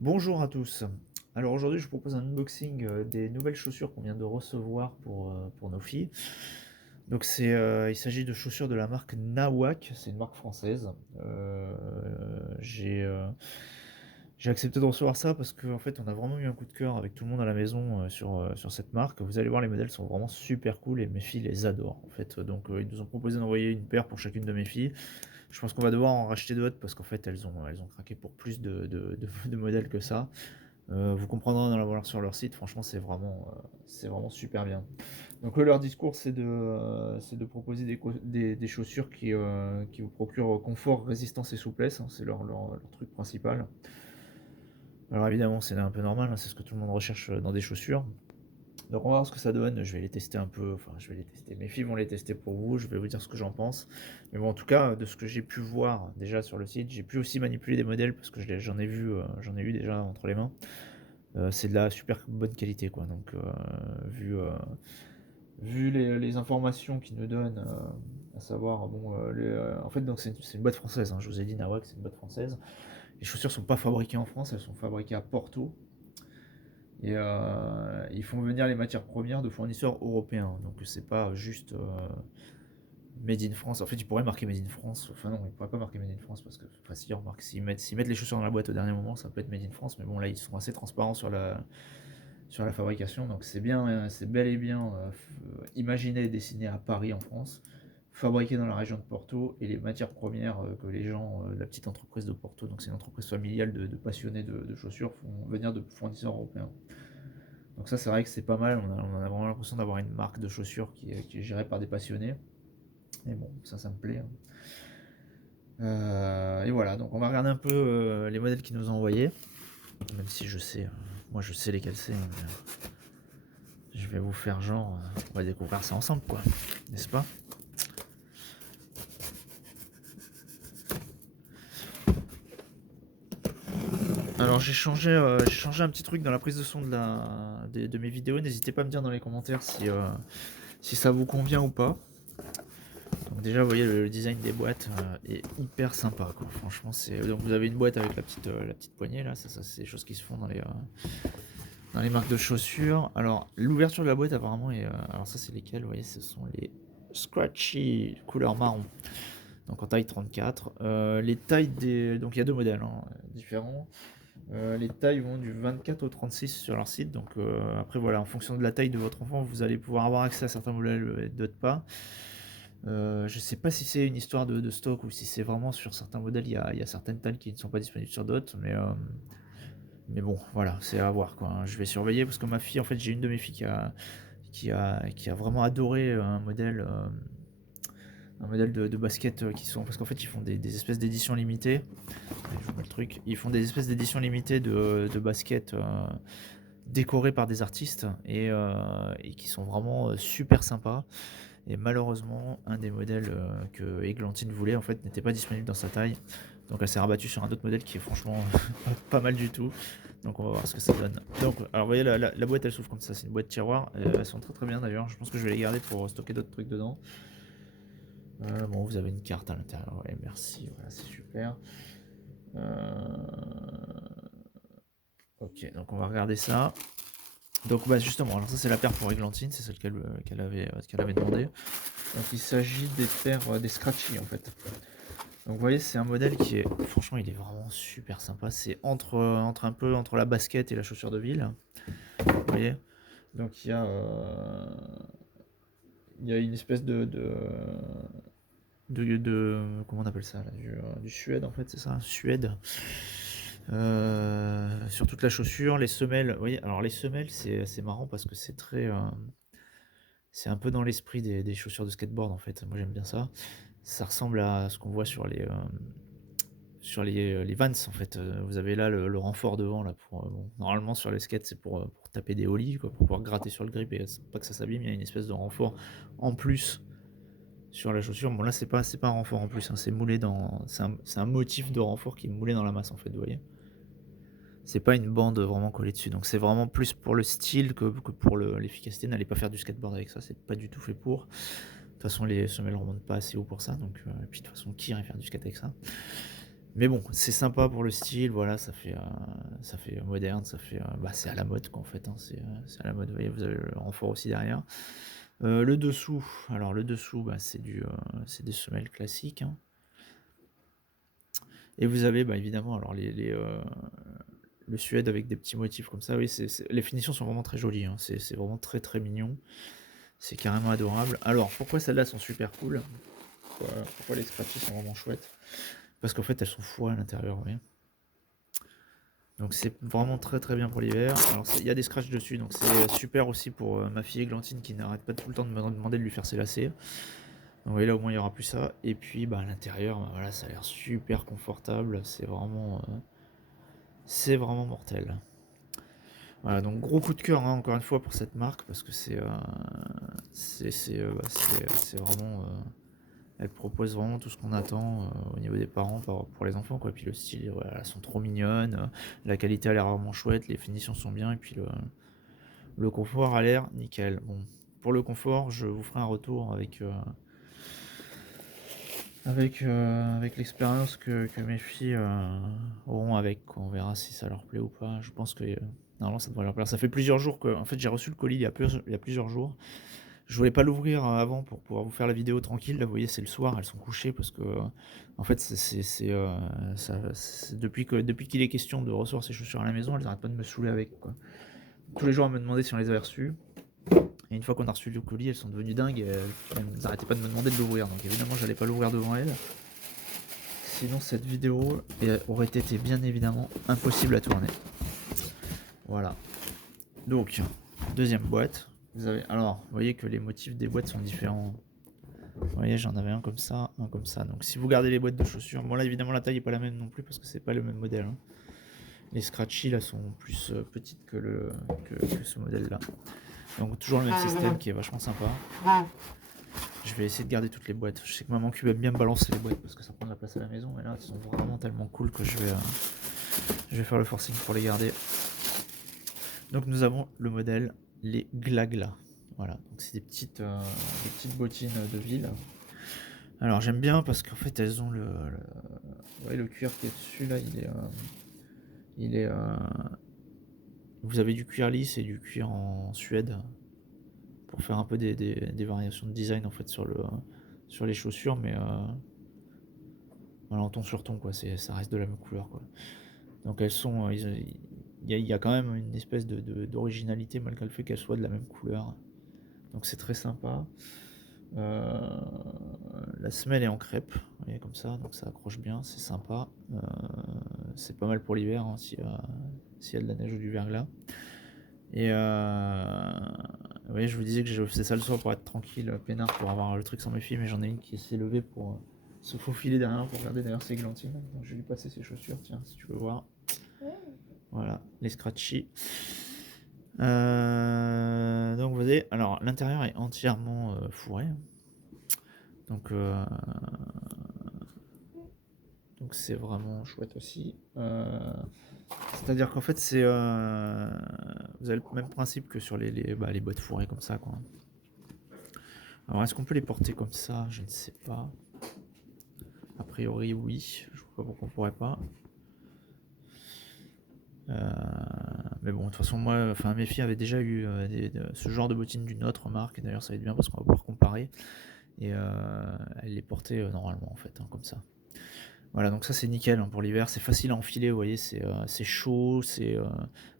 Bonjour à tous. Alors aujourd'hui, je vous propose un unboxing des nouvelles chaussures qu'on vient de recevoir pour nos filles. Donc il s'agit de chaussures de la marque Nawak, c'est une marque française. J'ai accepté de recevoir ça parce qu'en fait, on a vraiment eu un coup de cœur avec tout le monde à la maison sur cette marque. Vous allez voir, les modèles sont vraiment super cool et mes filles les adorent en fait. Donc ils nous ont proposé d'envoyer une paire pour chacune de mes filles. Je pense qu'on va devoir en racheter d'autres parce qu'en fait, elles ont craqué pour plus de modèles que ça. Vous comprendrez en allant voir sur leur site, franchement c'est vraiment super bien. Donc leur discours c'est de proposer des chaussures qui vous procurent confort, résistance et souplesse, hein, c'est leur truc principal. Alors évidemment c'est un peu normal, hein, c'est ce que tout le monde recherche dans des chaussures. Donc on va voir ce que ça donne, je vais les tester un peu, enfin je vais les tester, mes filles vont les tester pour vous, je vais vous dire ce que j'en pense. Mais bon en tout cas de ce que j'ai pu voir déjà sur le site, j'ai pu aussi manipuler des modèles parce que j'en ai eu déjà entre les mains. C'est de la super bonne qualité quoi. Donc vu les informations qu'ils nous donnent, à savoir bon en fait donc c'est une boîte française, hein, je vous ai dit Nawak c'est une boîte française. Les chaussures sont pas fabriquées en France, elles sont fabriquées à Porto et ils font venir les matières premières de fournisseurs européens. Donc c'est pas juste Made in France. En fait, ils pourraient marquer Made in France. Enfin non, ils pourraient pas marquer Made in France parce que enfin si, remarque, s'ils mettent les chaussures dans la boîte au dernier moment, ça peut être Made in France, mais bon là ils sont assez transparents sur la fabrication. Donc c'est bien, c'est bel et bien imaginé et dessiné à Paris en France, fabriqué dans la région de Porto et les matières premières que les gens, la petite entreprise de Porto, donc c'est une entreprise familiale de passionnés de chaussures, font venir de fournisseurs européens. Donc ça c'est vrai que c'est pas mal, on a vraiment l'impression d'avoir une marque de chaussures qui est gérée par des passionnés. Et bon, ça me plaît, hein. Et voilà, donc on va regarder un peu les modèles qu'ils nous ont envoyés, même si je sais, moi je sais lesquels c'est, je vais vous faire genre, on va découvrir ça ensemble, quoi, n'est-ce pas? Alors j'ai changé un petit truc dans la prise de son de mes vidéos. N'hésitez pas à me dire dans les commentaires si ça vous convient ou pas. Donc déjà, vous voyez, le design des boîtes est hyper sympa, quoi. Franchement, donc vous avez une boîte avec la petite poignée là. Ça c'est des choses qui se font dans les marques de chaussures. Alors l'ouverture de la boîte apparemment est, alors ça c'est lesquels? Vous voyez, ce sont les Scratchy couleur marron. Donc en taille 34. Les tailles donc il y a deux modèles hein, différents. Les tailles vont du 24 au 36 sur leur site. Donc après voilà, en fonction de la taille de votre enfant, vous allez pouvoir avoir accès à certains modèles et d'autres pas. Je sais pas si c'est une histoire de stock ou si c'est vraiment sur certains modèles, il y a certaines tailles qui ne sont pas disponibles sur d'autres, mais bon, voilà, c'est à voir quoi, hein. Je vais surveiller parce que ma fille, en fait, j'ai une de mes filles qui a vraiment adoré un modèle de basket qui sont. Parce qu'en fait, ils font des espèces d'éditions limitées. Je vous mets le truc. Ils font des espèces d'éditions limitées de basket décorées par des artistes et qui sont vraiment super sympas. Et malheureusement, un des modèles que Églantine voulait en fait n'était pas disponible dans sa taille. Donc elle s'est rabattue sur un autre modèle qui est franchement pas mal du tout. Donc on va voir ce que ça donne. Donc alors vous voyez la boîte elle s'ouvre comme ça, c'est une boîte tiroir. Elles sont très très bien d'ailleurs. Je pense que je vais les garder pour stocker d'autres trucs dedans. Bon vous avez une carte à l'intérieur. Ouais merci, voilà c'est super. Ok donc on va regarder ça. Donc bah justement, alors ça c'est la paire pour Églantine, c'est celle qu'elle avait demandé. Donc il s'agit des paires des Scratchy en fait. Donc vous voyez c'est un modèle qui est franchement il est vraiment super sympa. C'est entre un peu entre la basket et la chaussure de ville. Vous voyez. Donc il y a une espèce comment on appelle ça là, du suède en fait c'est ça, suède. Sur toute la chaussure, les semelles, vous voyez, alors les semelles c'est marrant parce que c'est un peu dans l'esprit des chaussures de skateboard en fait. Moi j'aime bien ça. Ça ressemble à ce qu'on voit sur les Vans en fait. Vous avez là le renfort devant là bon, normalement sur les skates c'est pour taper des ollies quoi, pour pouvoir gratter sur le grip et pas que ça s'abîme. Il y a une espèce de renfort en plus sur la chaussure. Bon là c'est pas un renfort en plus, hein, c'est moulé c'est un motif de renfort qui est moulé dans la masse en fait. Vous voyez. C'est pas une bande vraiment collée dessus, donc c'est vraiment plus pour le style que pour l'efficacité. N'allez pas faire du skateboard avec ça, c'est pas du tout fait pour. De toute façon, les semelles ne remontent pas assez haut pour ça, donc et puis de toute façon, qui irait faire du skate avec ça? Mais bon, c'est sympa pour le style, voilà, ça fait moderne, ça fait, bah, c'est à la mode quoi en fait, hein, c'est à la mode. Vous voyez, vous avez le renfort aussi derrière. Le dessous, alors le dessous, bah, c'est des semelles classiques, hein. Et vous avez, bah, évidemment alors le suède avec des petits motifs comme ça, oui, les finitions sont vraiment très jolies, hein, c'est vraiment très, très mignon. C'est carrément adorable. Alors, pourquoi celles-là sont super cool? Pourquoi les scratchies sont vraiment chouettes? Parce qu'en fait, elles sont fourrées à l'intérieur, vous voyez? Donc c'est vraiment très très bien pour l'hiver. Alors il y a des scratchs dessus, donc c'est super aussi pour ma fille Églantine qui n'arrête pas tout le temps de me demander de lui faire ses lacets. Donc vous voyez là au moins il n'y aura plus ça. Et puis bah, à l'intérieur, bah, voilà, ça a l'air super confortable. C'est vraiment mortel. Voilà, donc gros coup de cœur hein, encore une fois pour cette marque parce que c'est vraiment elle propose vraiment tout ce qu'on attend au niveau des parents pour les enfants quoi. Puis le style, voilà, elles sont trop mignonnes, la qualité a l'air vraiment chouette, les finitions sont bien et puis le confort a l'air nickel. Bon, pour le confort, je vous ferai un retour avec l'expérience que mes filles auront avec, quoi. On verra si ça leur plaît ou pas. Je pense que normalement ça devrait leur plaire. Ça fait plusieurs jours que, en fait, j'ai reçu le colis il y a plusieurs jours. Je voulais pas l'ouvrir avant pour pouvoir vous faire la vidéo tranquille. Là, vous voyez, c'est le soir, elles sont couchées parce que, en fait, depuis qu'il est question de recevoir ces chaussures à la maison, elles n'arrêtent pas de me saouler avec, quoi. Tous les jours, elles me demandaient si on les avait reçues. Et une fois qu'on a reçu le colis, elles sont devenues dingues et elles n'arrêtaient pas de me demander de l'ouvrir. Donc évidemment, j'allais pas l'ouvrir devant elles. Sinon, cette vidéo aurait été bien évidemment impossible à tourner. Voilà. Donc, deuxième boîte. Alors, vous voyez que les motifs des boîtes sont différents. Vous voyez, j'en avais un comme ça, un comme ça. Donc, si vous gardez les boîtes de chaussures, bon là, évidemment, la taille n'est pas la même non plus parce que c'est pas le même modèle, hein. Les scratchy là sont plus petites que ce modèle-là. Donc, toujours le même système qui est vachement sympa. Je vais essayer de garder toutes les boîtes. Je sais que maman Cube aime bien me balancer les boîtes parce que ça prend de la place à la maison. Mais là, elles sont vraiment tellement cool que je vais faire le forcing pour les garder. Donc nous avons le modèle les Glagla. Voilà, donc c'est des petites bottines de ville. Alors j'aime bien parce qu'en fait elles ont le cuir qui est dessus là, il est vous avez du cuir lisse et du cuir en suède pour faire un peu des variations de design en fait sur les chaussures, mais voilà, en ton sur ton quoi, ça reste de la même couleur quoi. Donc elles sont, il y a quand même une espèce d'originalité malgré le fait qu'elles soient de la même couleur. Donc c'est très sympa. La semelle est en crêpe, vous voyez, comme ça, donc ça accroche bien, c'est sympa. C'est pas mal pour l'hiver hein, s'il y a de la neige ou du verglas. Et vous voyez, je vous disais que je faisais ça le soir pour être tranquille, peinard, pour avoir le truc sans mes filles, mais j'en ai une qui s'est levée pour se faufiler derrière pour regarder d'ailleurs ses glantines. Donc je vais lui passer ses chaussures, tiens, si tu veux voir. Voilà, les scratchy. Donc vous voyez, alors l'intérieur est entièrement fourré. Donc c'est vraiment chouette aussi. C'est-à-dire qu'en fait vous avez le même principe que sur les boîtes fourrées comme ça quoi. Alors est-ce qu'on peut les porter comme ça? Je ne sais pas. A priori oui, je vois pas pourquoi on pourrait pas. Mais bon, de toute façon, mes filles avaient déjà eu ce genre de bottines d'une autre marque, et d'ailleurs ça va être bien parce qu'on va pouvoir comparer. Et elles les portaient normalement en fait, hein, comme ça. Voilà, donc ça c'est nickel hein, pour l'hiver, c'est facile à enfiler, vous voyez, c'est chaud,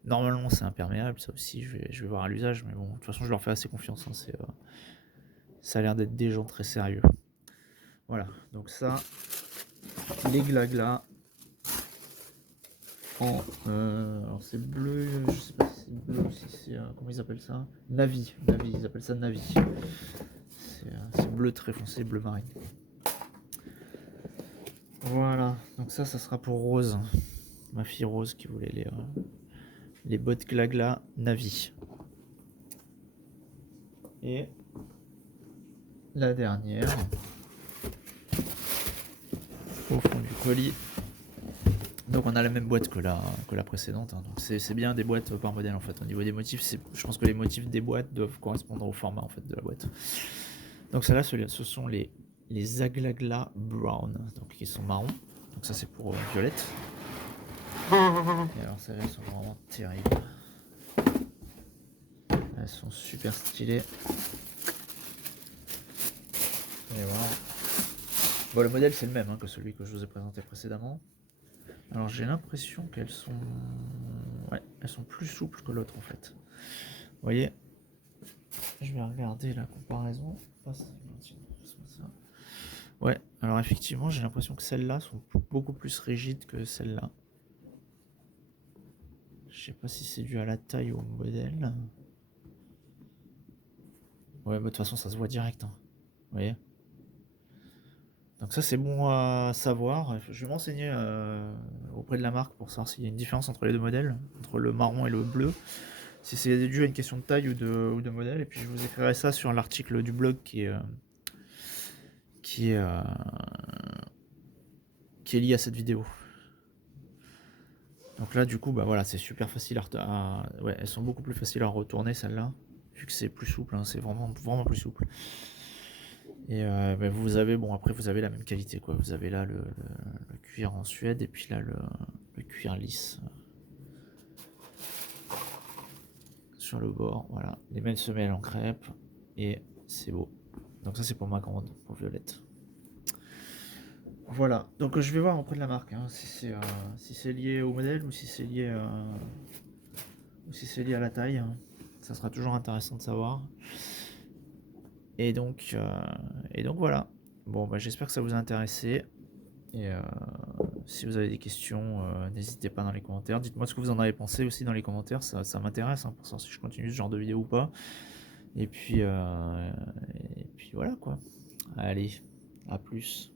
normalement c'est imperméable, ça aussi je vais voir à l'usage, mais bon, de toute façon je leur fais assez confiance, hein, ça a l'air d'être des gens très sérieux. Voilà, donc ça, les glaglas. Alors c'est bleu, je sais pas si c'est bleu ou si c'est comment ils appellent ça, Navy, ils appellent ça Navy. C'est bleu très foncé, bleu marine. Voilà, donc ça sera pour Rose, ma fille Rose qui voulait les bottes Glagla Navy. Et la dernière au fond du colis. Donc on a la même boîte que la précédente, hein. Donc c'est bien des boîtes par modèle en fait. Au niveau des motifs, je pense que les motifs des boîtes doivent correspondre au format en fait de la boîte. Donc celles-là, ce sont les Aglagla Brown, donc qui sont marrons. Donc ça c'est pour Violette. Et alors celles-là elles sont vraiment terribles. Elles sont super stylées. Et voilà. Bon, le modèle c'est le même hein, que celui que je vous ai présenté précédemment. Alors j'ai l'impression qu'elles sont... Ouais, elles sont plus souples que l'autre en fait. Vous voyez, je vais regarder la comparaison. Ouais, alors effectivement j'ai l'impression que celles-là sont beaucoup plus rigides que celles-là. Je sais pas si c'est dû à la taille ou au modèle. Ouais, bah, de toute façon ça se voit direct. Hein. Vous voyez. Donc ça c'est bon à savoir. Je vais m'enseigner auprès de la marque pour savoir s'il y a une différence entre les deux modèles, entre le marron et le bleu. Si c'est dû à une question de taille ou de modèle. Et puis je vous écrirai ça sur l'article du blog qui est lié à cette vidéo. Donc là du coup bah voilà c'est super facile ouais, elles sont beaucoup plus faciles à retourner celles-là vu que c'est plus souple hein, c'est vraiment plus souple. Et bah, vous avez bon après vous avez la même qualité quoi, vous avez là le cuir en Suède et puis là le cuir lisse sur le bord, voilà les mêmes semelles en crêpe et c'est beau. Donc ça c'est pour ma grande, pour Violette. Voilà, donc je vais voir auprès de la marque hein, si c'est lié au modèle ou si c'est lié à la taille. Hein. Ça sera toujours intéressant de savoir. Et donc voilà. Bon, bah, j'espère que ça vous a intéressé. Et si vous avez des questions, n'hésitez pas dans les commentaires. Dites-moi ce que vous en avez pensé aussi dans les commentaires. Ça m'intéresse hein, pour savoir si je continue ce genre de vidéo ou pas. Et puis voilà quoi. Allez, à plus.